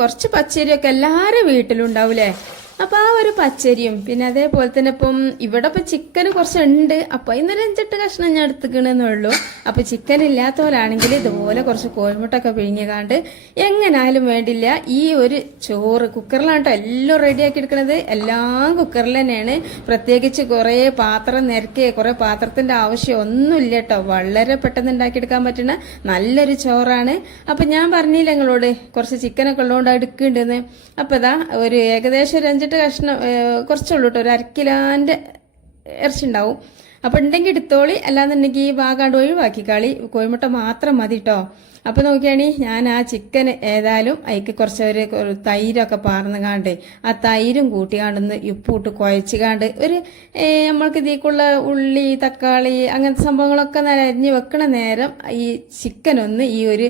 കുറച്ച് പച്ചരിയൊക്കെ എല്ലാവരും വീട്ടിലും ഉണ്ടാവൂലേ? അപ്പൊ ആ ഒരു പച്ചരിയും പിന്നെ അതേപോലെ തന്നെ ഇപ്പം ഇവിടെ ഇപ്പൊ ചിക്കൻ കുറച്ചുണ്ട്. അപ്പൊ ഇന്നലെ അഞ്ചെട്ട് കഷ്ണം ഞാൻ എടുത്തുക്കണെന്നേ ഉള്ളൂ. അപ്പൊ ചിക്കൻ ഇല്ലാത്തവരാണെങ്കിൽ ഇതുപോലെ കുറച്ച് കോഴിമുട്ടൊക്കെ പിഴിഞ്ഞുകാണ്ട് എങ്ങനായാലും വേണ്ടില്ല. ഈ ഒരു ചോറ് കുക്കറിലാണ് കേട്ടോ എല്ലാം റെഡിയാക്കി എടുക്കണത്. എല്ലാം കുക്കറിൽ തന്നെയാണ്. പ്രത്യേകിച്ച് കുറേ പാത്രം നിരക്കുക കുറേ പാത്രത്തിന്റെ ആവശ്യം ഒന്നുമില്ല കേട്ടോ. വളരെ പെട്ടെന്ന് ഉണ്ടാക്കിയെടുക്കാൻ പറ്റുന്ന നല്ലൊരു ചോറാണ്. അപ്പൊ ഞാൻ പറഞ്ഞില്ല നിങ്ങളോട് കുറച്ച് ചിക്കനൊക്കെ ഉള്ളതുകൊണ്ട് എടുക്കുന്നുണ്ടെന്ന് അപ്പൊ ഇതാ ഒരു ഏകദേശം ഒരു അഞ്ചെട്ട് കഷ്ണം കുറച്ചുള്ളൂ കേട്ടോ. ഒരു അരക്കിലാന്റെ ഇറച്ചി ഉണ്ടാവും. അപ്പൊ ഉണ്ടെങ്കിൽ എടുത്തോളി. അല്ലാന്നുണ്ടെങ്കിൽ ഈ ഭാഗാണ്ട് കളി. കോഴിമുട്ട മാത്രം മതി കേട്ടോ അപ്പൊ നോക്കിയാണി ഞാൻ ആ ചിക്കൻ ഏതായാലും അതിക്ക് കുറച്ച് ഒരു തൈരൊക്കെ പാർന്ന് കാണ്ട് ആ തൈരും കൂട്ടിക്കാണ്ടൊന്ന് ഉപ്പൂട്ട് കുഴച്ചുകാണ്ട് ഒരു നമ്മൾക്ക് ഇതിക്കുള്ള ഉള്ളി തക്കാളി അങ്ങനത്തെ സംഭവങ്ങളൊക്കെ നരഞ്ഞ് വെക്കണ നേരം ഈ ചിക്കൻ ഒന്ന് ഈ ഒരു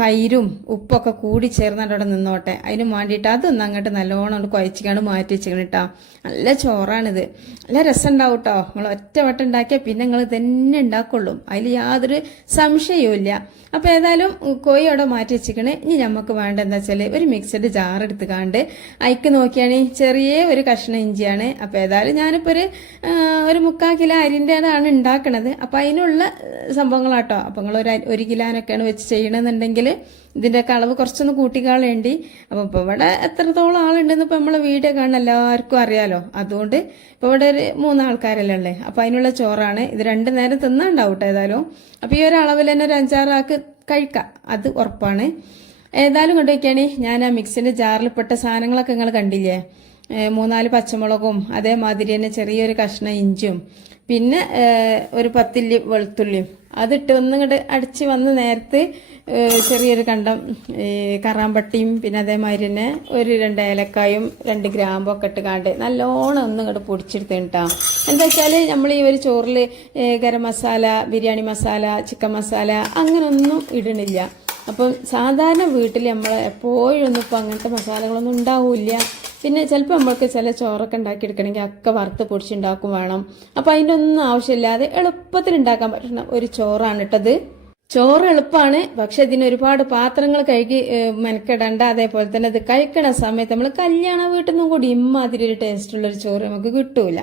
തൈരും ഉപ്പൊക്കെ കൂടി ചേർന്നിട്ട് അവിടെ നിന്നോട്ടെ. അതിന് വേണ്ടിയിട്ട് അതൊന്ന് അങ്ങോട്ട് നല്ലോണം കുഴച്ചിക്കാണ്ട് മാറ്റി വെച്ചിക്കണം കേട്ടോ നല്ല ചോറാണിത്. നല്ല രസം ഉണ്ടാവും കേട്ടോ നിങ്ങൾ ഒറ്റ വട്ടം ഉണ്ടാക്കിയാൽ പിന്നെ നിങ്ങൾ തന്നെ ഉണ്ടാക്കുള്ളൂ. അതിൽ യാതൊരു സംശയവും ഇല്ല അപ്പോൾ ഏതായാലും കോഴി അവിടെ മാറ്റി വെച്ചിക്കണേ ഇനി നമുക്ക് വേണ്ട എന്താ വെച്ചാൽ ഒരു മിക്സഡ് ജാർ എടുത്ത് കാണ്ട് അയക്ക് നോക്കിയാണെ ചെറിയ ഒരു കഷ്ണം ഇഞ്ചിയാണ്. അപ്പോൾ ഏതായാലും ഞാനിപ്പോൾ ഒരു ഒരു മുക്കാൽ കിലോ അരിന്റെതാണ് ഉണ്ടാക്കണത് അപ്പോൾ അതിനുള്ള സംഭവങ്ങളാട്ടോ. അപ്പോൾ നിങ്ങൾ ഒരു ഒരു കിലോനൊക്കെയാണ് വെച്ച് ചെയ്യണമെന്നുണ്ടെങ്കിൽ ഇതിന്റെയൊക്കെ അളവ് കുറച്ചൊന്ന് കൂട്ടിക്കാളേണ്ടി. അപ്പോൾ ഇപ്പോൾ ഇവിടെ എത്രത്തോളം ആളുണ്ടെന്ന് ഇപ്പോൾ നമ്മളെ വീഡിയോ കാണുന്ന എല്ലാവർക്കും അറിയാലോ. അതുകൊണ്ട് ഇപ്പോൾ ഇവിടെ ഒരു മൂന്നാൾക്കാരല്ലേ ഉള്ളത് അപ്പോൾ അതിനുള്ള ചോറാണ്. ഇത് രണ്ട് നേരം തിന്നാണ്ടാവും കേട്ടോ ഏതായാലും. അപ്പോൾ ഈ ഒരു അളവിൽ തന്നെ ഒരു അഞ്ചാറാൾക്ക് കഴിക്കാം. അത് ഉറപ്പാണ്. ഏതായാലും കൊണ്ടുവയ്ക്കുകയാണ് ഞാൻ ആ മിക്സിന്റെ ജാറിൽ പെട്ട സാധനങ്ങളൊക്കെ നിങ്ങൾ കണ്ടില്ലേ? മൂന്നാൽ പച്ചമുളകും അതേമാതിരി തന്നെ ചെറിയൊരു കഷ്ണം ഇഞ്ചും പിന്നെ ഒരു പത്തില്ലി വെളുത്തുള്ളിയും. അതിട്ട് ഒന്നിങ്ങോട്ട് അടിച്ച് വന്ന് നേരത്ത് ചെറിയൊരു കണ്ടം കറാമ്പട്ടിയും പിന്നെ അതേമാതിരി തന്നെ ഒരു രണ്ട് ഏലക്കായും രണ്ട് ഗ്രാമ്പും ഒക്കെ ഇട്ട് കാണ്ട് നല്ലോണം ഒന്നും ഇങ്ങോട്ട് പൊടിച്ചെടുത്ത് കേട്ടോ എന്താ വെച്ചാൽ നമ്മൾ ഈ ഒരു ചോറിൽ ഗരം മസാല ബിരിയാണി മസാല ചിക്കൻ മസാല അങ്ങനൊന്നും ഇടണില്ല. അപ്പം സാധാരണ വീട്ടിൽ നമ്മൾ എപ്പോഴും ഇപ്പം അങ്ങനത്തെ മസാലകളൊന്നും ഉണ്ടാവില്ല. പിന്നെ ചിലപ്പോൾ നമ്മൾക്ക് ചില ചോറൊക്കെ ഉണ്ടാക്കിയെടുക്കണമെങ്കിൽ ഒക്കെ വറുത്ത് പൊടിച്ചുണ്ടാക്കും വേണം. അപ്പം അതിന്റെ ഒന്നും ആവശ്യമില്ലാതെ എളുപ്പത്തിൽ ഉണ്ടാക്കാൻ പറ്റുന്ന ഒരു ചോറാണ് ഇട്ടത് ചോറ് എളുപ്പമാണ് പക്ഷെ ഇതിന് ഒരുപാട് പാത്രങ്ങൾ കഴുകി മെനക്കെടണ്ട. അതേപോലെ തന്നെ ഇത് കഴിക്കണ സമയത്ത് നമ്മൾ കല്യാണ വീട്ടിൽ നിന്നും കൂടി ഇമ്മാതിരി ഒരു ടേസ്റ്റുള്ള ഒരു ചോറ് നമുക്ക് കിട്ടൂല.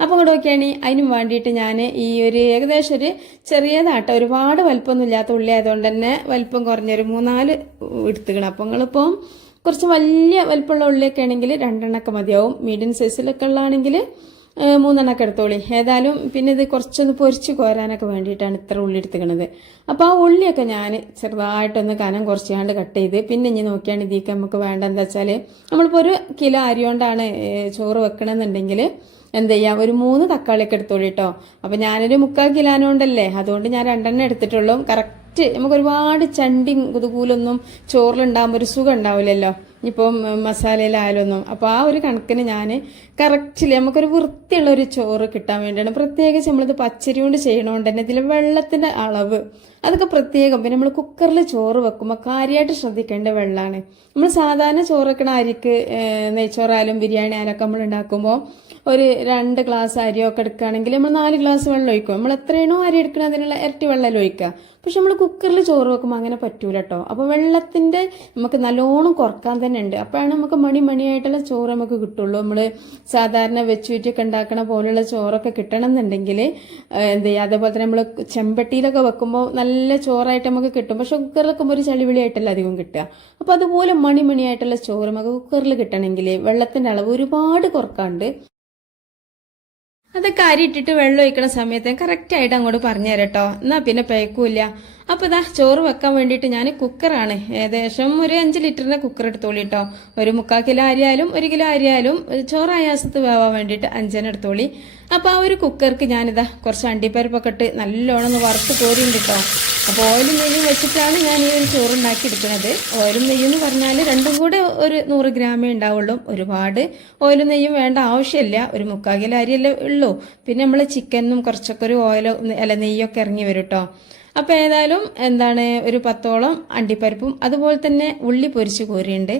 അപ്പം ഇങ്ങോട്ട് നോക്കിയാണ് അതിനും വേണ്ടിയിട്ട് ഞാൻ ഈ ഒരു ഏകദേശം ഒരു ചെറിയതാട്ടോ. ഒരുപാട് വലിപ്പമൊന്നും ഇല്ലാത്ത ഉള്ളി ആയതുകൊണ്ട് തന്നെ വലിപ്പം കുറഞ്ഞൊരു മൂന്നാൽ എടുത്തുക്കണം. അപ്പം നിങ്ങളിപ്പം കുറച്ച് വലിയ വലിപ്പമുള്ള ഉള്ളിയൊക്കെ ആണെങ്കിൽ രണ്ടെണ്ണമൊക്കെ മതിയാവും. മീഡിയം സൈസിലൊക്കെ ഉള്ളതാണെങ്കിൽ മൂന്നെണ്ണൊക്കെ എടുത്തോളി. ഏതായാലും പിന്നെ ഇത് കുറച്ചൊന്ന് പൊരിച്ച് കോരാനൊക്കെ വേണ്ടിയിട്ടാണ് ഇത്ര ഉള്ളി എടുത്തുക്കണത്. അപ്പോൾ ആ ഉള്ളിയൊക്കെ ഞാൻ ചെറുതായിട്ടൊന്ന് കനം കുറച്ചാണ്ട് കട്ട് ചെയ്ത് പിന്നെ ഇനി നോക്കിയാണ് ഇതൊക്കെ നമുക്ക് വേണ്ട എന്താ വെച്ചാൽ നമ്മളിപ്പോൾ ഒരു കിലോ അരി കൊണ്ടാണ് ചോറ് വെക്കണമെന്നുണ്ടെങ്കിൽ എന്ത് ചെയ്യാം? ഒരു മൂന്ന് തക്കാളിയൊക്കെ എടുത്തോളി കേട്ടോ അപ്പം ഞാനൊരു മുക്കാൽ കിലോനെ കൊണ്ടല്ലേ അതുകൊണ്ട് ഞാൻ രണ്ടെണ്ണം എടുത്തിട്ടുള്ളൂ. കറക്റ്റ് നമുക്ക് ഒരുപാട് ചണ്ടി കുതുകൂലൊന്നും ചോറിലുണ്ടാകുമ്പോൾ ഒരു സുഖം ഉണ്ടാവില്ലല്ലോ ഇപ്പം മസാലയിലായാലൊന്നും. അപ്പോൾ ആ ഒരു കണക്കിന് ഞാൻ കറക്റ്റിൽ നമുക്കൊരു വൃത്തിയുള്ള ഒരു ചോറ് കിട്ടാൻ വേണ്ടിയാണ്. പ്രത്യേകിച്ച് നമ്മളിത് പച്ചരി കൊണ്ട് ചെയ്യണോണ്ട് തന്നെ ഇതിൽ വെള്ളത്തിന്റെ അളവ് അതൊക്കെ പ്രത്യേകം. പിന്നെ നമ്മൾ കുക്കറിൽ ചോറ് വെക്കുമ്പോൾ കാര്യമായിട്ട് ശ്രദ്ധിക്കേണ്ട വെള്ളമാണ് നമ്മൾ സാധാരണ ചോറ് വെക്കണ അരിക്ക് നെയ്ച്ചോറായാലും ബിരിയാണി ആയാലും ഒക്കെ നമ്മൾ ഉണ്ടാക്കുമ്പോൾ ഒരു രണ്ട് ഗ്ലാസ് അരിയൊക്കെ എടുക്കുകയാണെങ്കിൽ നമ്മൾ നാല് ഗ്ലാസ് വെള്ളം ഒഴിക്കും. നമ്മൾ എത്രയാണോ അരി എടുക്കണം അതിനുള്ള ഇരട്ടി വെള്ളം ഒഴിക്കുക പക്ഷെ നമ്മൾ കുക്കറിൽ ചോറ് വെക്കുമ്പോൾ അങ്ങനെ പറ്റൂല കേട്ടോ അപ്പോൾ വെള്ളത്തിന്റെ നമുക്ക് നല്ലോണം കുറയ്ക്കാൻ തന്നെ ഉണ്ട്. അപ്പോഴാണ് നമുക്ക് മണി മണിയായിട്ടുള്ള ചോറ് നമുക്ക് കിട്ടുള്ളൂ. നമ്മൾ സാധാരണ വെച്ചുവിറ്റൊക്കെ ഉണ്ടാക്കണ പോലെയുള്ള ചോറൊക്കെ കിട്ടണം എന്നുണ്ടെങ്കിൽ എന്ത് ചെയ്യുക അതേപോലെ തന്നെ നമ്മൾ ചെമ്പട്ടിയിലൊക്കെ വെക്കുമ്പോൾ നല്ല ചോറായിട്ട് നമുക്ക് കിട്ടും. പക്ഷെ കുക്കറിൽ വെക്കുമ്പോൾ ഒരു ചളിവിളിയായിട്ടല്ല അധികം കിട്ടുക. അപ്പോൾ അതുപോലെ മണി മണിയായിട്ടുള്ള ചോറ് നമുക്ക് കുക്കറിൽ കിട്ടണമെങ്കിൽ വെള്ളത്തിന്റെ അളവ് ഒരുപാട് കുറക്കാണ്ട് അതൊക്കെ അരി ഇട്ടിട്ട് വെള്ളം ഒഴിക്കണ സമയത്ത് കറക്റ്റ് ആയിട്ട് അങ്ങോട്ട് പറഞ്ഞു തരാം കേട്ടോ എന്നാ പിന്നെ പേക്കൂല അപ്പൊ ഇതാ ചോറ് വെക്കാൻ വേണ്ടിയിട്ട് ഞാൻ കുക്കറാണ്. ഏകദേശം ഒരു അഞ്ച് ലിറ്ററിന്റെ കുക്കർ എടുത്തോളി കേട്ടോ ഒരു മുക്കാൽ കിലോ അരിയായാലും ഒരു കിലോ അരിയായാലും ചോറ് ആയാസത്ത് വേവാൻ വേണ്ടിയിട്ട് അഞ്ചെണ്ണം എടുത്തോളി. അപ്പൊ ആ ഒരു കുക്കർക്ക് ഞാനിതാ കുറച്ച് അണ്ടിപ്പരിപ്പൊക്കെ ഇട്ട് നല്ലോണം ഒന്ന് വറുത്ത് കോരിയുണ്ട് കേട്ടോ അപ്പോൾ ഓയിലും നെയ്യും വെച്ചിട്ടാണ് ഞാൻ ഈ ഒരു ചോറ് ഉണ്ടാക്കി എടുക്കുന്നത് ഓയിലും നെയ്യും എന്ന് പറഞ്ഞാൽ രണ്ടും കൂടെ ഒരു നൂറ് ഗ്രാമേ ഉണ്ടാവുള്ളൂ. ഒരുപാട് ഓയിലും നെയ്യും വേണ്ട ആവശ്യമില്ല. ഒരു മുക്കാൽ കിലോ അരിയല്ലേ ഉള്ളൂ. പിന്നെ നമ്മൾ ചിക്കനും കുറച്ചൊക്കെ ഒരു ഓയിലോ അല്ല നെയ്യൊക്കെ ഇറങ്ങി വരും കേട്ടോ അപ്പോൾ ഏതായാലും എന്താണ് ഒരു പത്തോളം അണ്ടിപ്പരിപ്പും അതുപോലെ തന്നെ ഉള്ളി പൊരിച്ച് കോരിയുണ്ട്.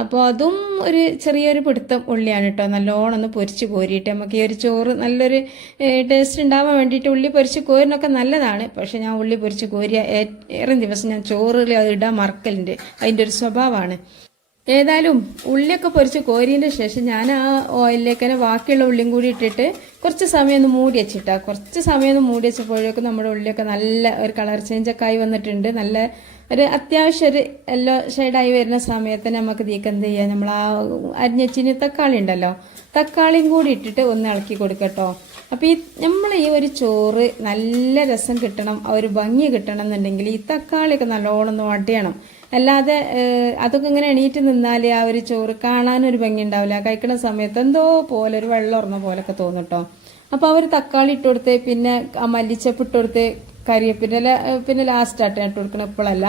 അപ്പോൾ അതും ഒരു ചെറിയൊരു പിടുത്തം ഉള്ളിയാണ് കേട്ടോ നല്ലോണം ഒന്ന് പൊരിച്ച് കോരിയിട്ട് നമുക്ക് ഈ ഒരു ചോറ് നല്ലൊരു ടേസ്റ്റ് ഉണ്ടാവാൻ വേണ്ടിയിട്ട് ഉള്ളി പൊരിച്ച് കോരിനൊക്കെ നല്ലതാണ്. പക്ഷേ ഞാൻ ഉള്ളി പൊരിച്ച് കോരിയ ഏറെ ദിവസം ഞാൻ ചോറിൽ അത് ഇടാൻ മറക്കലുണ്ട്. അതിന്റെ ഒരു സ്വഭാവമാണ് ഏതായാലും ഉള്ളിയൊക്കെ പൊരിച്ച് കോരിയതിന്റെ ശേഷം ഞാൻ ആ ഓയിലിലേക്ക് തന്നെ ബാക്കിയുള്ള ഉള്ളിയും കൂടി ഇട്ടിട്ട് കുറച്ച് സമയം ഒന്ന് മൂടി വെച്ചിട്ടാ. കുറച്ച് സമയം ഒന്ന് മൂടി വെച്ചപ്പോഴേക്കും നമ്മുടെ ഉള്ളിയൊക്കെ നല്ല ഒരു കളർ ചേഞ്ച് ഒക്കെ ആയി വന്നിട്ടുണ്ട്. നല്ല ഒരു അത്യാവശ്യം ഒരു യെല്ലോ ഷെയ്ഡായി വരുന്ന സമയത്ത് നമുക്ക് ഇതിക്ക് എന്ത് ചെയ്യാം? നമ്മൾ ആ അരിഞ്ഞച്ചിന് തക്കാളി ഉണ്ടല്ലോ തക്കാളിയും കൂടി ഇട്ടിട്ട് ഒന്ന് ഇളക്കി കൊടുക്കട്ടോ അപ്പൊ ഈ നമ്മൾ ഈ ഒരു ചോറ് നല്ല രസം കിട്ടണം ആ ഒരു ഭംഗി കിട്ടണം എന്നുണ്ടെങ്കിൽ ഈ തക്കാളിയൊക്കെ നല്ലോണം ഒന്ന് വടയണം. അല്ലാതെ അതൊക്കെ ഇങ്ങനെ എണീറ്റ് നിന്നാൽ ആ ഒരു ചോറ് കാണാനൊരു ഭംഗി ഉണ്ടാവില്ല കഴിക്കുന്ന സമയത്ത് എന്തോ പോലെ ഒരു വെള്ളം ഉറന്ന പോലൊക്കെ തോന്നിട്ടോ അപ്പൊ അവർ തക്കാളി ഇട്ട് കൊടുത്ത് പിന്നെ ആ മല്ലിച്ചപ്പ് ഇട്ട് കൊടുത്ത് കരിവേപ്പിന്റെ പിന്നെ ലാസ്റ്റ് ആട്ടേ ഇട്ട് കൊടുക്കണം ഇപ്പോഴല്ല.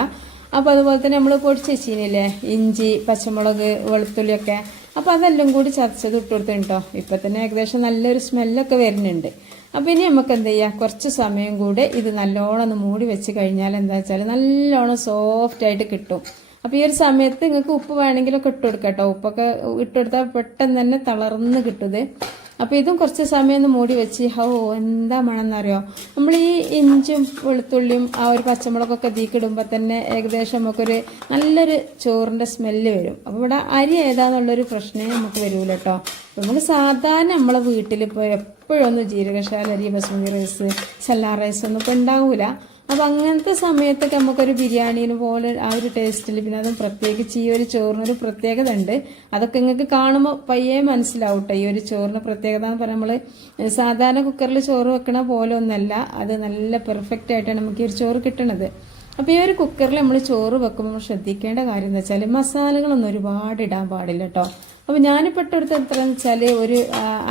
അപ്പൊ അതുപോലെ തന്നെ നമ്മൾ പൊടിച്ച് വെച്ചില്ലേ ഇഞ്ചി പച്ചമുളക് വെളുത്തുള്ളിയൊക്കെ. അപ്പൊ അതെല്ലാം കൂടി ചതച്ചത് ഇട്ട് കൊടുത്തിട്ടോ ഇപ്പൊ തന്നെ ഏകദേശം നല്ലൊരു സ്മെല്ലൊക്കെ വരുന്നുണ്ട്. അപ്പൊ ഇനി നമുക്ക് എന്ത് ചെയ്യാം? കുറച്ച് സമയം കൂടെ ഇത് നല്ലോണം ഒന്ന് മൂടി വെച്ച് കഴിഞ്ഞാൽ എന്താ വെച്ചാൽ നല്ലോണം സോഫ്റ്റ് ആയിട്ട് കിട്ടും. അപ്പോൾ ഈ ഒരു സമയത്ത് നിങ്ങൾക്ക് ഉപ്പ് വേണമെങ്കിലൊക്കെ ഇട്ട് കൊടുക്കാം കേട്ടോ. ഉപ്പൊക്കെ ഇട്ട് കൊടുത്താൽ പെട്ടെന്ന് തന്നെ തളർന്ന് കിട്ടുന്നത്. അപ്പോൾ ഇതും കുറച്ച് സമയം ഒന്ന് മൂടി വെച്ച് ഹോ എന്താ മണമെന്നറിയോ നമ്മൾ ഈ ഇഞ്ചും വെളുത്തുള്ളിയും ആ ഒരു പച്ചമുളകൊക്കെ തീക്കിടുമ്പോൾ തന്നെ ഏകദേശം നമുക്കൊരു നല്ലൊരു ചോറിന്റെ സ്മെല്ല് വരും. അപ്പോൾ ഇവിടെ അരി ഏതാന്നുള്ളൊരു പ്രശ്നമേ നമുക്ക് വരൂല കേട്ടോ. നമ്മൾ സാധാരണ നമ്മളെ വീട്ടിൽ ഇപ്പോൾ എപ്പോഴൊന്നും ജീരകശാല അരി ബസ്മതി റൈസ് സല്ലാ റൈസ് ഒന്നും ഇപ്പോൾ ഉണ്ടാവില്ല അപ്പം അങ്ങനത്തെ സമയത്തൊക്കെ നമുക്കൊരു ബിരിയാണീന് പോലെ ആ ഒരു ടേസ്റ്റിൽ പിന്നെ അതും പ്രത്യേകിച്ച് ഈ ഒരു ചോറിനൊരു പ്രത്യേകത ഉണ്ട്. അതൊക്കെ നിങ്ങൾക്ക് കാണുമ്പോൾ പയ്യെ മനസ്സിലാവും ട്ടോ ഈ ഒരു ചോറിന് പ്രത്യേകത എന്ന് പറഞ്ഞാൽ നമ്മൾ സാധാരണ കുക്കറിൽ ചോറ് വെക്കണ പോലെ ഒന്നല്ല. അത് നല്ല പെർഫെക്റ്റ് ആയിട്ടാണ് നമുക്ക് ഈ ഒരു ചോറ് കിട്ടണത്. അപ്പോൾ ഈ ഒരു കുക്കറിൽ നമ്മൾ ചോറ് വെക്കുമ്പോൾ ശ്രദ്ധിക്കേണ്ട കാര്യം എന്ന് വെച്ചാൽ മസാലകളൊന്നും ഒരുപാട് ഇടാൻ പാടില്ല കേട്ടോ അപ്പൊ ഞാനിപ്പോൾ ഇട്ടെടുത്ത് എത്രയെന്ന് വെച്ചാൽ ഒരു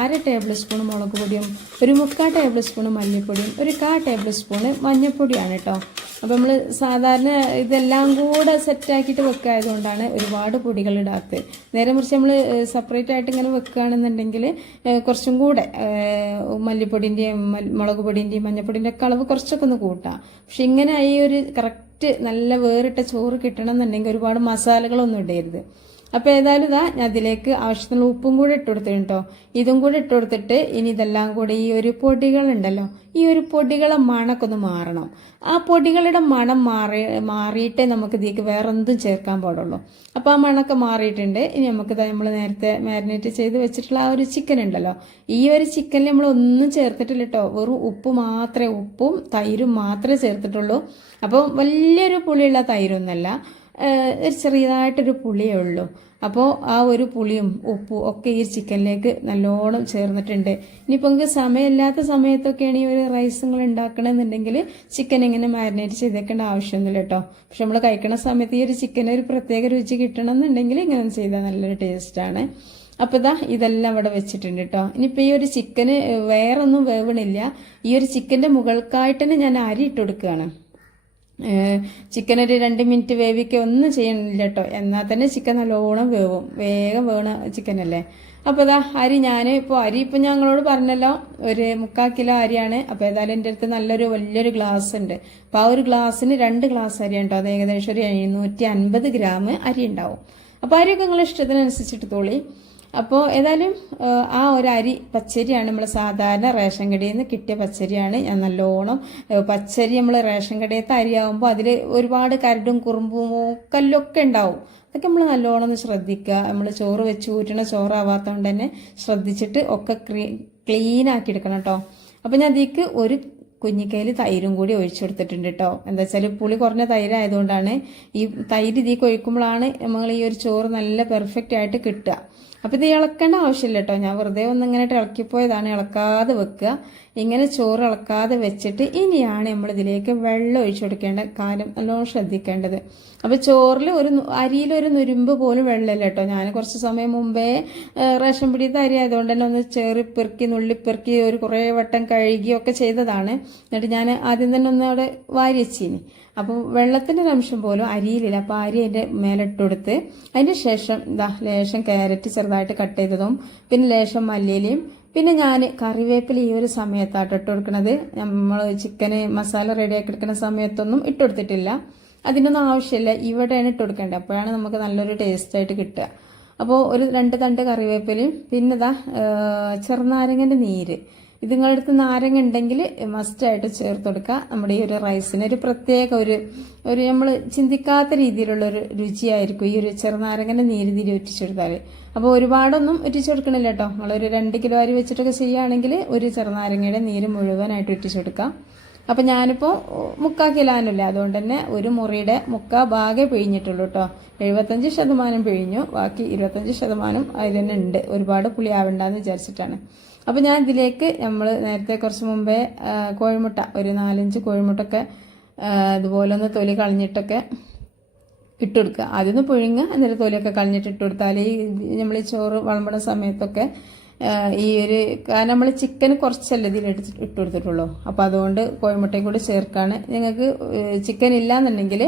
അര ടേബിൾ സ്പൂൺ മുളക് പൊടിയും ഒരു മുക്കാൽ ടേബിൾ സ്പൂൺ മല്ലിപ്പൊടിയും ഒരു കാ ടേബിൾ സ്പൂൺ മഞ്ഞൾപ്പൊടിയാണ് കേട്ടോ അപ്പോൾ നമ്മൾ സാധാരണ ഇതെല്ലാം കൂടെ സെറ്റാക്കിയിട്ട് വെക്കായതുകൊണ്ടാണ് ഒരുപാട് പൊടികൾ ഇടാത്തത്. നേരെ മറിച്ച് നമ്മൾ സെപ്പറേറ്റ് ആയിട്ട് ഇങ്ങനെ വെക്കുകയാണെന്നുണ്ടെങ്കിൽ കുറച്ചും കൂടെ മല്ലിപ്പൊടിന്റെയും മുളക് പൊടിന്റെയും മഞ്ഞൾപ്പൊടിന്റെ ഒക്കെ അളവ് കുറച്ചൊക്കെ ഒന്ന് കൂട്ടാം. പക്ഷെ ഇങ്ങനെ ഈ ഒരു കറക്റ്റ് നല്ല വേറിട്ട ചോറ് കിട്ടണം എന്നുണ്ടെങ്കിൽ ഒരുപാട് മസാലകളൊന്നും ഇടരുത്. അപ്പൊ ഏതായാലും ഇതാ ഞാൻ അതിലേക്ക് ആവശ്യത്തിനുള്ള ഉപ്പും കൂടി ഇട്ട് കൊടുത്തിട്ടുണ്ട് ഇതും കൂടി ഇട്ട് കൊടുത്തിട്ട് ഇനി ഇതെല്ലാം കൂടി ഈ ഒരു പൊടികളുണ്ടല്ലോ ഈ ഒരു പൊടികളെ മണമൊക്കെ ഒന്ന് മാറണം. ആ പൊടികളുടെ മണം മാറി മാറിയിട്ടേ നമുക്ക് ഇതിലേക്ക് വേറെ എന്തും ചേർക്കാൻ പാടുള്ളൂ. അപ്പോൾ ആ മണമൊക്കെ മാറിയിട്ടുണ്ട്. ഇനി നമുക്ക് നമ്മൾ നേരത്തെ മാരിനേറ്റ് ചെയ്ത് വെച്ചിട്ടുള്ള ആ ഒരു ചിക്കൻ ഉണ്ടല്ലോ ഈ ഒരു ചിക്കനിൽ നമ്മൾ ഒന്നും ചേർത്തിട്ടില്ല കേട്ടോ വെറും ഉപ്പ് മാത്രമേ ഉപ്പും തൈരും മാത്രമേ ചേർത്തിട്ടുള്ളൂ. അപ്പോൾ വലിയൊരു പുളിയുള്ള തൈരൊന്നല്ല ഒരു ചെറിയതായിട്ടൊരു പുളിയേ ഉള്ളൂ. അപ്പോൾ ആ ഒരു പുളിയും ഉപ്പും ഒക്കെ ഈ ചിക്കനിലേക്ക് നല്ലോണം ചേർന്നിട്ടുണ്ട്. ഇനിയിപ്പോൾ നിങ്ങൾക്ക് സമയമില്ലാത്ത സമയത്തൊക്കെയാണ് ഈ ഒരു റൈസ് നിങ്ങൾ ഉണ്ടാക്കണമെന്നുണ്ടെങ്കിൽ ചിക്കൻ ഇങ്ങനെ മാരിനേറ്റ് ചെയ്തേക്കേണ്ട ആവശ്യമൊന്നുമില്ല കേട്ടോ. പക്ഷെ നമ്മൾ കഴിക്കണ സമയത്ത് ഈ ഒരു ചിക്കൻ ഒരു പ്രത്യേക രുചി കിട്ടണം എന്നുണ്ടെങ്കിൽ ഇങ്ങനെ ചെയ്താൽ നല്ലൊരു ടേസ്റ്റാണ് അപ്പോൾ ഇതാ ഇതെല്ലാം ഇവിടെ വെച്ചിട്ടുണ്ട് കേട്ടോ. ഇനിയിപ്പോൾ ഈ ഒരു ചിക്കന് വേറൊന്നും വേവണില്ല. ഈ ഒരു ചിക്കന്റെ മുകൾക്കായിട്ട് തന്നെ ഞാൻ അരി ഇട്ട് കൊടുക്കുകയാണ്. ചിക്കൻ ഒരു രണ്ട് മിനിറ്റ് വേവിക്കുക ഒന്നും ചെയ്യണില്ല കേട്ടോ എന്നാൽ തന്നെ ചിക്കൻ നല്ലോണം വേവും. വേഗം വേണ ചിക്കൻ അല്ലേ അപ്പോൾ ഇതാ അരി ഞാൻ ഇപ്പോൾ അരി ഇപ്പം ഞങ്ങളോട് പറഞ്ഞല്ലോ ഒരു മുക്കാൽ കിലോ അരിയാണ്. അപ്പോൾ ഏതായാലും എന്റെ അടുത്ത് നല്ലൊരു വലിയൊരു ഗ്ലാസ് ഉണ്ട്. അപ്പോൾ ആ ഒരു ഗ്ലാസ്സിന് രണ്ട് ഗ്ലാസ് അരി ഉണ്ടോ അത് ഏകദേശം ഒരു എഴുന്നൂറ്റി അൻപത് ഗ്രാം അരി ഉണ്ടാവും. അപ്പോൾ അരിയൊക്കെ നിങ്ങൾ ഇഷ്ടത്തിനനുസരിച്ചിട്ട് തോളി അപ്പോൾ ഏതായാലും ആ, ഒരു അരി പച്ചരിയാണ് നമ്മൾ സാധാരണ റേഷൻ കടയിൽ നിന്ന് കിട്ടിയ പച്ചരിയാണ്. ഞാൻ നല്ലോണം പച്ചരി നമ്മൾ റേഷൻ കടയത്തെ അരിയാവുമ്പോൾ അതിൽ ഒരുപാട് കരടും കുറുമ്പും കല്ലൊക്കെ ഉണ്ടാവും. അതൊക്കെ നമ്മൾ നല്ലോണം ഒന്ന് ശ്രദ്ധിക്കുക. നമ്മൾ ചോറ് വെച്ച് ഊറ്റണ ചോറാവാത്തതുകൊണ്ട് തന്നെ ശ്രദ്ധിച്ചിട്ട് ഒക്കെ ക്ലീൻ ആക്കി എടുക്കണം കേട്ടോ അപ്പോൾ ഞാൻ അതിലേക്ക് ഒരു കുഞ്ഞിക്കയിൽ തൈരും കൂടി ഒഴിച്ചു കൊടുത്തിട്ടുണ്ട് കേട്ടോ എന്താ വെച്ചാൽ പുളി കുറഞ്ഞ തൈരായതുകൊണ്ടാണ് ഈ തൈര് ഇതിൽ ഒഴിക്കുമ്പോഴാണ് നമ്മൾ ഈ ഒരു ചോറ് നല്ല പെർഫെക്റ്റ് ആയിട്ട് കിട്ടുക. അപ്പം ഇത് ഇളക്കേണ്ട ആവശ്യമില്ല കേട്ടോ ഞാൻ വെറുതെ ഒന്ന് ഇങ്ങനെ ഇളക്കിപ്പോയതാണ്. ഇളക്കാതെ വെക്കുക. ഇങ്ങനെ ചോറ് ഇളക്കാതെ വെച്ചിട്ട് ഇനിയാണ് നമ്മൾ ഇതിലേക്ക് വെള്ളം ഒഴിച്ചു കൊടുക്കേണ്ട കാര്യം നല്ലോണം ശ്രദ്ധിക്കേണ്ടത്. അപ്പോൾ ചോറിൽ ഒരു അരിയിലൊരു നുരുമ്പ് പോലും വെള്ളമില്ല കേട്ടോ ഞാൻ കുറച്ച് സമയം മുമ്പേ റേഷൻ പിടിയത്തെ അരി ആയതുകൊണ്ട് തന്നെ ഒന്ന് ചേറി പെറുക്കി നുള്ളിപ്പെറുക്കി ഒരു കുറേ വട്ടം കഴുകിയൊക്കെ ചെയ്തതാണ്. എന്നിട്ട് ഞാൻ ആദ്യം തന്നെ ഒന്ന് അവിടെ വാരി വെച്ചിനി. അപ്പോൾ വെള്ളത്തിന്റെ അംശം പോലും അരിയിലില്ല. അപ്പോൾ അരി അതിന്റെ മേലിട്ട് കൊടുത്ത് അതിന് ശേഷം ഇതാ ലേശം ക്യാരറ്റ് ചെറുതായിട്ട് കട്ട് ചെയ്തതും പിന്നെ ലേശം മല്ലിയിലയും പിന്നെ ഞാൻ കറിവേപ്പില ഈ ഒരു സമയത്താണ് ഇട്ട് കൊടുക്കുന്നത് നമ്മൾ ചിക്കന് മസാല റെഡിയാക്കി എടുക്കുന്ന സമയത്തൊന്നും ഇട്ട് കൊടുത്തിട്ടില്ല. അതിനൊന്നും ആവശ്യമില്ല. ഇവിടെയാണ് ഇട്ട് കൊടുക്കേണ്ടത്. അപ്പോഴാണ് നമുക്ക് നല്ലൊരു ടേസ്റ്റ് ആയിട്ട് കിട്ടുക. അപ്പോൾ ഒരു രണ്ട് തണ്ട് കറിവേപ്പിലയും പിന്നെ ഇതാ ചെറുനാരങ്ങന്റെ നീര്. ഇത് നിങ്ങളുടെ അടുത്ത് നാരങ്ങ ഉണ്ടെങ്കിൽ മസ്റ്റായിട്ട് ചേർത്ത് കൊടുക്കുക. നമ്മുടെ ഈ ഒരു റൈസിന് ഒരു പ്രത്യേക ഒരു ഒരു നമ്മൾ ചിന്തിക്കാത്ത രീതിയിലുള്ള ഒരു രുചിയായിരിക്കും ഈ ഒരു ചെറുനാരങ്ങന്റെ നീര് തിരി ഒറ്റിച്ചെടുത്താൽ അപ്പോൾ ഒരുപാടൊന്നും ഒറ്റിച്ചെടുക്കണില്ല കേട്ടോ. നമ്മളൊരു രണ്ട് കിലോ അരി വെച്ചിട്ടൊക്കെ ചെയ്യുകയാണെങ്കിൽ ഒരു ചെറുനാരങ്ങയുടെ നീര് മുഴുവനായിട്ട് ഒറ്റിച്ചെടുക്കാം അപ്പം ഞാനിപ്പോൾ മുക്കാ കിലാനല്ലേ അതുകൊണ്ട് തന്നെ ഒരു മുറിയുടെ മുക്കാ ഭാഗേ പിഴിഞ്ഞിട്ടുള്ളൂ കേട്ടോ എഴുപത്തഞ്ച് ശതമാനം പിഴിഞ്ഞു ബാക്കി ഇരുപത്തഞ്ച് ശതമാനം അതിൽ തന്നെ ഉണ്ട്. ഒരുപാട് പുളി ആവണ്ടെന്ന് വിചാരിച്ചിട്ടാണ്. അപ്പം ഞാൻ ഇതിലേക്ക് നമ്മൾ നേരത്തെ കുറച്ച് മുമ്പേ കോഴിമുട്ട ഒരു നാലഞ്ച് കോഴിമുട്ടൊക്കെ ഇതുപോലെ ഒന്ന് തൊലി കളഞ്ഞിട്ടൊക്കെ ഇട്ട് കൊടുക്കുക ആദ്യം പുഴുങ്ങുക എന്നിട്ട് തൊലിയൊക്കെ കളഞ്ഞിട്ട് ഇട്ട് കൊടുത്താൽ ഈ നമ്മൾ ചോറ് വളമ്പണ സമയത്തൊക്കെ ഈ ഒരു കാരണം നമ്മൾ ചിക്കൻ കുറച്ചല്ലേ ഇതിൽ എടുത്ത് ഇട്ട് കൊടുത്തിട്ടുള്ളൂ. അപ്പോൾ അതുകൊണ്ട് കോഴിമുട്ടയും കൂടി ചേർക്കാണ്. നിങ്ങൾക്ക് ചിക്കൻ ഇല്ലാന്നുണ്ടെങ്കിൽ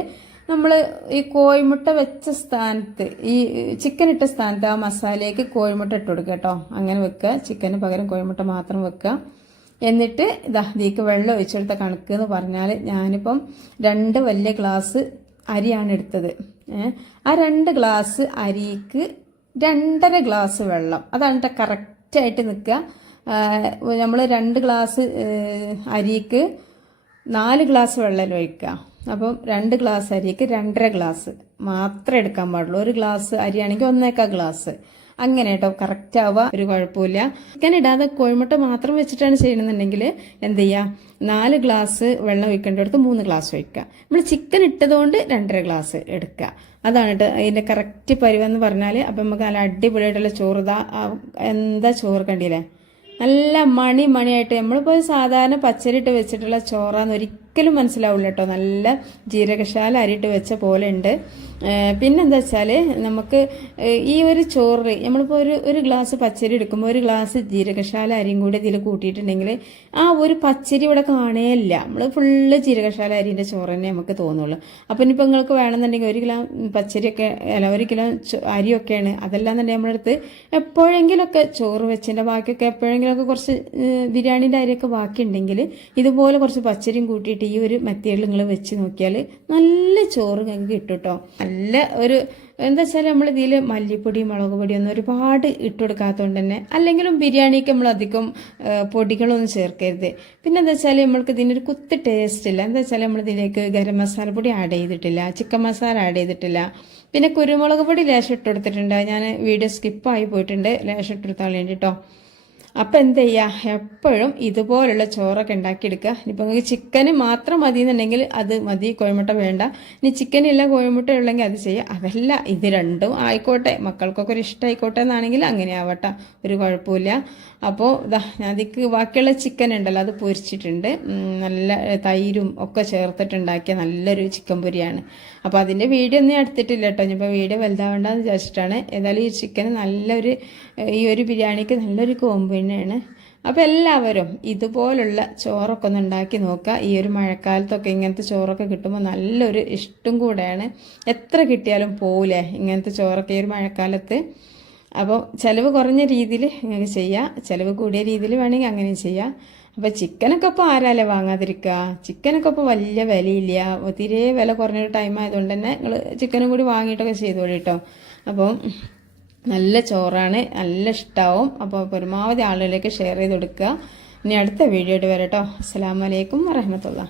നമ്മൾ ഈ കോഴിമുട്ട വെച്ച സ്ഥാനത്ത് ഈ ചിക്കൻ ഇട്ട സ്ഥാനത്ത് ആ മസാലയ്ക്ക് കോഴിമുട്ട ഇട്ട് കൊടുക്കുക കേട്ടോ. അങ്ങനെ വെക്കുക. ചിക്കന് പകരം കോഴിമുട്ട മാത്രം വെക്കുക. എന്നിട്ട് ഇതാ ഇതിക്ക് വെള്ളം ഒഴിച്ചെടുത്ത കണക്ക് എന്ന് പറഞ്ഞാൽ ഞാനിപ്പം രണ്ട് വലിയ ഗ്ലാസ് അരിയാണ് എടുത്തത്. ആ രണ്ട് ഗ്ലാസ് അരിക്ക് രണ്ടര ഗ്ലാസ് വെള്ളം. അതാണ് കേട്ടോ കറക്റ്റായിട്ട് നിൽക്കുക. നമ്മൾ രണ്ട് ഗ്ലാസ് അരിക്ക് നാല് ഗ്ലാസ് വെള്ളം ഒഴിക്കുക. അപ്പം രണ്ട് ഗ്ലാസ് അരിക്ക് രണ്ടര ഗ്ലാസ് മാത്രമേ എടുക്കാൻ പാടുള്ളൂ. ഒരു ഗ്ലാസ് അരിയാണെങ്കിൽ ഒന്നേക്കാ ഗ്ലാസ്. അങ്ങനെ കേട്ടോ കറക്റ്റ് ആവുക ഒരു കുഴപ്പമില്ല. ചിക്കൻ ഇടാതെ കോഴിമുട്ട മാത്രം വെച്ചിട്ടാണ് ചെയ്യണമെന്നുണ്ടെങ്കിൽ എന്ത് ചെയ്യുക നാല് ഗ്ലാസ് വെള്ളം ഒഴിക്കേണ്ടടുത്ത് മൂന്ന് ഗ്ലാസ് ഒഴിക്കുക. നമ്മൾ ചിക്കൻ ഇട്ടതുകൊണ്ട് രണ്ടര ഗ്ലാസ് എടുക്കുക. അതാണ് കേട്ടോ അതിന്റെ കറക്റ്റ് പരിവെന്ന് പറഞ്ഞാൽ. അപ്പം നമുക്ക് നല്ല അടിപൊളിയായിട്ടുള്ള ചോറ് എന്താ ചോറ് കണ്ടില്ലേ? നല്ല മണി മണിയായിട്ട്. നമ്മളിപ്പോൾ സാധാരണ പച്ചരിട്ട് വെച്ചിട്ടുള്ള ചോറാന്ന് ഒരിക്കലും മനസ്സിലാവില്ല കേട്ടോ. നല്ല ജീരകശാല അരിയിട്ട് വെച്ച പോലെ ഉണ്ട്. പിന്നെന്താ വെച്ചാൽ നമുക്ക് ഈ ഒരു ചോറ് നമ്മളിപ്പോൾ ഒരു ഒരു ഗ്ലാസ് പച്ചരി എടുക്കുമ്പോൾ ഒരു ഗ്ലാസ് ജീരകശാല അരിയും കൂടി ഇതിൽ കൂട്ടിയിട്ടുണ്ടെങ്കിൽ ആ ഒരു പച്ചരി ഇവിടെ കാണേയില്ല. നമ്മൾ ഫുള്ള് ജീരകശാല അരിന്റെ ചോറ് തന്നെ നമുക്ക് തോന്നുള്ളൂ. അപ്പം ഇനിയിപ്പോൾ നിങ്ങൾക്ക് വേണമെന്നുണ്ടെങ്കിൽ ഒരു കിലോ പച്ചരിയൊക്കെ അല്ല ഒരു കിലോ അരിയൊക്കെയാണ്. തന്നെ നമ്മുടെ അടുത്ത് എപ്പോഴെങ്കിലുമൊക്കെ ചോറ് വെച്ചതിന്റെ ബാക്കിയൊക്കെ എപ്പോഴെങ്കിലുമൊക്കെ കുറച്ച് ബിരിയാണീന്റെ അരിയൊക്കെ ബാക്കിയുണ്ടെങ്കിൽ ഇതുപോലെ കുറച്ച് പച്ചരിയും കൂട്ടിയിട്ട് ഈ ഒരു മെത്തേഡിൽ നിങ്ങൾ വെച്ച് നോക്കിയാൽ നല്ല ചോറ് നിങ്ങൾക്ക് കിട്ടും കേട്ടോ നല്ല ഒരു എന്താ വെച്ചാൽ നമ്മൾ ഇതിൽ മല്ലിപ്പൊടി മുളക് പൊടി ഒന്നും ഒരുപാട് ഇട്ട് കൊടുക്കാത്തതുകൊണ്ട് തന്നെ അല്ലെങ്കിലും ബിരിയാണിക്ക് നമ്മൾ അധികം പൊടികളൊന്നും ചേർക്കരുത്. പിന്നെ എന്താ വെച്ചാൽ നമ്മൾക്ക് ഇതിനൊരു കുത്ത് ടേസ്റ്റ് ഇല്ല. എന്താ വെച്ചാൽ നമ്മൾ ഇതിലേക്ക് ഗരം മസാല പൊടി ആഡ് ചെയ്തിട്ടില്ല ചിക്കൻ മസാല ആഡ് ചെയ്തിട്ടില്ല. പിന്നെ കുരുമുളക് പൊടി ലേശം ഇട്ട് കൊടുത്തിട്ടുണ്ട്. ഞാൻ വീഡിയോ സ്കിപ്പായി പോയിട്ടുണ്ട്. ലേശം ഇട്ട് കൊടുത്താൽ വേണ്ടി കേട്ടോ അപ്പം എന്ത് ചെയ്യുക എപ്പോഴും ഇതുപോലുള്ള ചോറൊക്കെ ഉണ്ടാക്കിയെടുക്കുക. ഇനിയിപ്പോൾ നിങ്ങൾക്ക് ചിക്കന് മാത്രം മതി എന്നുണ്ടെങ്കിൽ അത് മതി കോഴിമുട്ട വേണ്ട. ഇനി ചിക്കനില്ല കോഴിമുട്ട ഉള്ളെങ്കിൽ അത് ചെയ്യുക അതല്ല ഇത് രണ്ടും ആയിക്കോട്ടെ. മക്കൾക്കൊക്കെ ഒരു ഇഷ്ടമായിക്കോട്ടെ എന്നാണെങ്കിൽ അങ്ങനെ ആവട്ടെ. ഒരു കുഴപ്പമില്ല. അപ്പോൾ ഇതാ അതിക്ക് ബാക്കിയുള്ള ചിക്കൻ ഉണ്ടല്ലോ അത് പൊരിച്ചിട്ടുണ്ട്. നല്ല തൈരും ഒക്കെ ചേർത്തിട്ടുണ്ടാക്കിയ നല്ലൊരു ചിക്കൻ പൊരിയാണ്. അപ്പോൾ അതിന്റെ വീഡിയോ ഒന്നും എടുത്തിട്ടില്ല കേട്ടോ. ഇനിയിപ്പോൾ വീഡിയോ വലുതാവേണ്ടെന്ന് വിചാരിച്ചിട്ടാണ്. ഏതായാലും ഈ ചിക്കൻ നല്ലൊരു ഈ ഒരു ബിരിയാണിക്ക് നല്ലൊരു കോമ്പ് തന്നെയാണ്. അപ്പോൾ എല്ലാവരും ഇതുപോലുള്ള ചോറൊക്കെ ഒന്ന് ഉണ്ടാക്കി നോക്കുക. ഈ ഒരു മഴക്കാലത്തൊക്കെ ഇങ്ങനത്തെ ചോറൊക്കെ കിട്ടുമ്പോൾ നല്ലൊരു ഇഷ്ടം കൂടെയാണ്. എത്ര കിട്ടിയാലും പോവില്ലേ ഇങ്ങനത്തെ ചോറൊക്കെ ഈ ഒരു മഴക്കാലത്ത്. അപ്പോൾ ചിലവ് കുറഞ്ഞ രീതിയിൽ ഇങ്ങനെ ചെയ്യാം ചിലവ് കൂടിയ രീതിയിൽ വേണമെങ്കിൽ അങ്ങനെ ചെയ്യാം അപ്പോൾ ചിക്കനൊക്കെ ഇപ്പോൾ ആരാലേ വാങ്ങാതിരിക്കുക? ചിക്കനൊക്കെ ഇപ്പോൾ വലിയ വിലയില്ല. ഒത്തിരി തീരെ വില കുറഞ്ഞൊരു ടൈം ആയതുകൊണ്ട് തന്നെ നിങ്ങൾ ചിക്കനും കൂടി വാങ്ങിയിട്ടൊക്കെ ചെയ്തോളൂ കേട്ടോ അപ്പം നല്ല ചോറാണ് നല്ല ഇഷ്ടമാവും അപ്പോൾ പരമാവധി ആളുകളിലേക്ക് ഷെയർ ചെയ്ത് കൊടുക്കുക. ഇനി അടുത്ത വീഡിയോ ആയിട്ട് കേട്ടോ അസ്സാം വലൈക്കും വരഹമത്തുള്ള